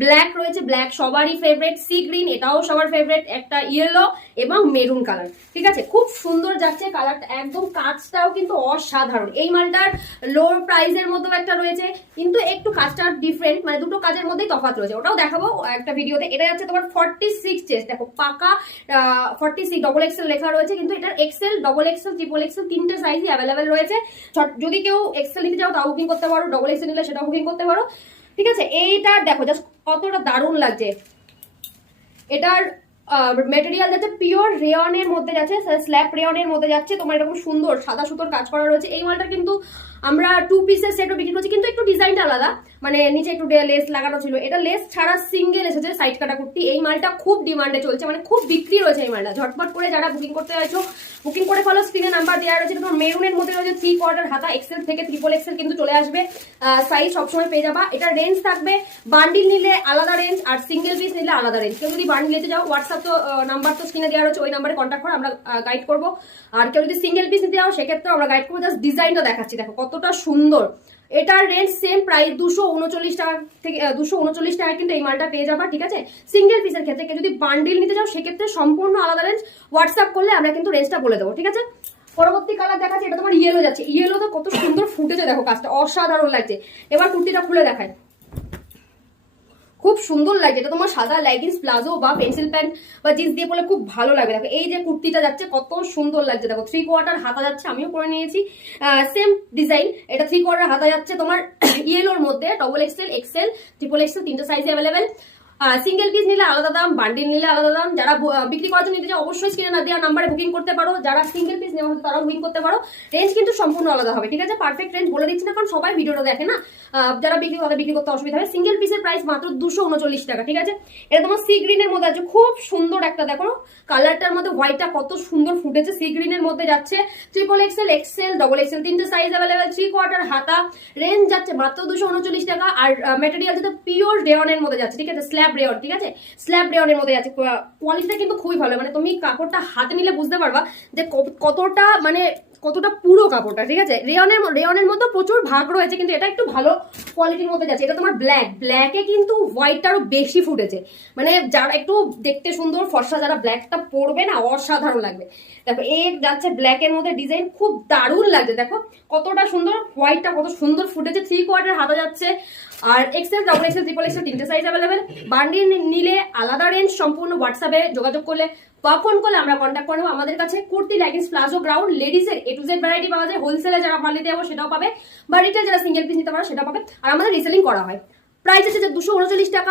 Black রয়েছে, black সবারই favourite, sea green এটাও সবার ফেভারিট, একটা ইয়েলো এবং মেরুন কালার। ঠিক আছে, খুব সুন্দর যাচ্ছে কালারটা, একদম কাজটাও কিন্তু অসাধারণ। এই মালটার লো প্রাইসের মধ্যেও একটা রয়েছে, কিন্তু একটু কাজটা ডিফারেন্ট, মানে দুটো কাজের মধ্যেই তফাৎ রয়েছে, ওটাও দেখাবো একটা ভিডিওতে। এটা যাচ্ছে তোমার 46 চেস্ট, দেখো পাকা 46 ডবল এক্সেল লেখা রয়েছে, কিন্তু এটার XL, double XL, triple XL তিনটে সাইজই অ্যাভেলেবেল রয়েছে। যদি কেউ এক্সেল নিতে চাও তাও বুকিং করতে পারো, ডবল এক্সেল নিলে সেটাও বুকিং করতে পারো। ঠিক আছে, এইটা দেখো জাস্ট কতটা দারুণ লাগছে। এটার মেটেরিয়াল যাচ্ছে পিওর রেয়নের মধ্যে যাচ্ছে, স্ল্যাব রেয়নের মধ্যে যাচ্ছে, তোমার এরকম সুন্দর সাদা সুতোর কাজ করা রয়েছে। এই মালটা কিন্তু আমরা 2 পিসের সেটও বিক্রি করছি, কিন্তু একটু ডিজাইনটা আলাদা, মানে নিচে একটু লেস লাগানো ছিল, এটা লেস ছাড়া সিঙ্গেল এসেছে সাইড কাটা কুর্তি। এই মালটা খুব ডিমান্ডে চলছে, মানে খুব বিক্রি রয়েছে এই মালটা। ঝটপট করে যারা বুকিং করতে চাইছো বুকিং করে ফেলো, স্ক্রিনে নাম্বার দেওয়া রয়েছে। তোমার মেরুনের মধ্যে রয়েছে 3/4 হাতা, এক্সেল থেকে ট্রিপল এক্সেল কিন্তু চলে আসবে, সাইজ সবসময় পেয়ে যাবা। এটা রেঞ্জ থাকবে, বান্ডিল নিলে আলাদা রেঞ্জ আর সিঙ্গেল পিস নিলে আলাদা রেঞ্জ। কেউ যদি বান্ডিল নিতে যাও, হোয়াটসঅ্যাপ তো নাম্বার তো স্ক্রিনে দেওয়া রয়েছে, ওই নাম্বারে কন্ট্যাক্ট করে আমরা গাইড করবো। আর কেউ যদি সিঙ্গেল পিস নিতে যাও সেক্ষেত্রে আমরা গাইড করবো। জাস্ট ডিজাইনটা দেখাচ্ছি, দেখো কতটা সুন্দর। এটার রেঞ্জ সেম প্রাইস 239 টাকা থেকে 239 টাকা কিন্তু এই মালটা পেয়ে যাবা। ঠিক আছে, সিঙ্গেল পিসের ক্ষেত্রে কেউ যদি বান্ডিল নিতে যাও সেক্ষেত্রে সম্পূর্ণ আলাদা রেঞ্জ, হোয়াটসঅ্যাপ করলে আমরা কিন্তু রেঞ্জটা বলে দেবো। ঠিক আছে, পরবর্তী কালার দেখাচ্ছি, এটা তোমার ইয়েলো যাচ্ছে। ইয়েলো তো কত সুন্দর ফুটেছে, দেখো কাজটা অসাধারণ লাগছে। এবার কুর্তিটা খুলে দেখায়, খুব সুন্দর লাগছে। এটা তোমার সাদা লেগিংস, প্লাজো বা পেন্সিল প্যান্ট বা জিন্স দিয়ে পরলে খুব ভালো লাগবে। দেখো এই যে কুর্তিটা যাচ্ছে কত সুন্দর লাগছে, দেখো 3/4 হাতা যাচ্ছে, আমিও পরে নিয়েছি সেম ডিজাইন। এটা 3/4 হাতা যাচ্ছে তোমার ইয়েলোর মধ্যে, double XL, XL, triple XL তিনটে সাইজে অ্যাভেলেবেল। সিঙ্গেল পিস নিলে আলাদা দাম, বান্ডিল নিলে আলাদা দাম। যারা বিক্রি করার জন্য নিতে চাও অবশ্যই স্ক্রিনে না দেওয়া নাম্বারে বুকিং করতে পারো। যারা সিঙ্গেল পিস নেওয়া হতো তারাও বুকিং করতে পারো। রেঞ্জ কিন্তু সম্পূর্ণ আলাদা হবে। ঠিক আছে, পারফেক্ট রেঞ্জ বলে দিচ্ছি না, কারণ সবাই ভিডিওটা দেখে না, যারা বিক্রি করে বিক্রি করতে অসুবিধা হয়। সিঙ্গেল পিসের প্রাইস মাত্র 239 টাকা। ঠিক আছে, এটা তোমার সি গ্রিনের মধ্যে আছে, খুব সুন্দর একটা, দেখো কালারটার মধ্যে হোয়াইটটা কত সুন্দর ফুটেছে। সি গ্রিনের মধ্যে যাচ্ছে, triple XL, XL, double XL তিনটে সাইজ অ্যাভেলেবেল, 3/4 হাতা, রেঞ্জ যাচ্ছে মাত্র 239 টাকা। আর মেটেরিয়াল যেটা পিওর রেয়নের মধ্যে যাচ্ছে। ঠিক আছে, স্ল্যাব রেয়ন। ঠিক আছে, স্ল্যাব রেয়নের মধ্যে যাচ্ছে, কোয়ালিটিটা কিন্তু খুবই ভালো, মানে তুমি কাপড়টা হাতে নিলে বুঝতে পারবা যে কতটা, মানে কতটা পুরো কাপড়টা। ঠিক আছে, রেয়নের মধ্যে প্রচুর ভাগ রয়েছে, কিন্তু এটা একটু ভালো কোয়ালিটির মধ্যে যাচ্ছে। এটা তোমার ব্ল্যাকে কিন্তু হোয়াইটটা আরো বেশি ফুটেছে, মানে যারা একটু দেখতে সুন্দর ফর্সা, যারা ব্ল্যাকটা পরবে না অসাধারণ লাগবে। দেখো এই যাচ্ছে ব্ল্যাকের মধ্যে ডিজাইন, খুব দারুণ লাগছে। দেখো কতটা সুন্দর, হোয়াইটটা কত সুন্দর ফুটেছে। 3/4 হাতা যাচ্ছে, আর XL, double XL, triple XL তিনটে সাইজ অ্যাভেলেবেল। বান্ডিল নিলে আলাদা রেঞ্জ, সম্পূর্ণ হোয়াটসঅ্যাপে যোগাযোগ করলে বা ফোন করলে আমরা কন্ট্যাক্ট করবো। আমাদের কাছে কুর্তি, লেগিংস, প্লাজো, গ্রাউন্ড, লেডিসের A to Z ভ্যারাইটি পাওয়া যায়। হোলসেলে যারা মাল নিতে যাবো সেটাও পাবে, বা রিটেল যারা সিঙ্গেল পিস নিতে পারো সেটা পাবে। আর আমাদের রিসেলিং করা হয়। প্রাইস আছে 239 টাকা,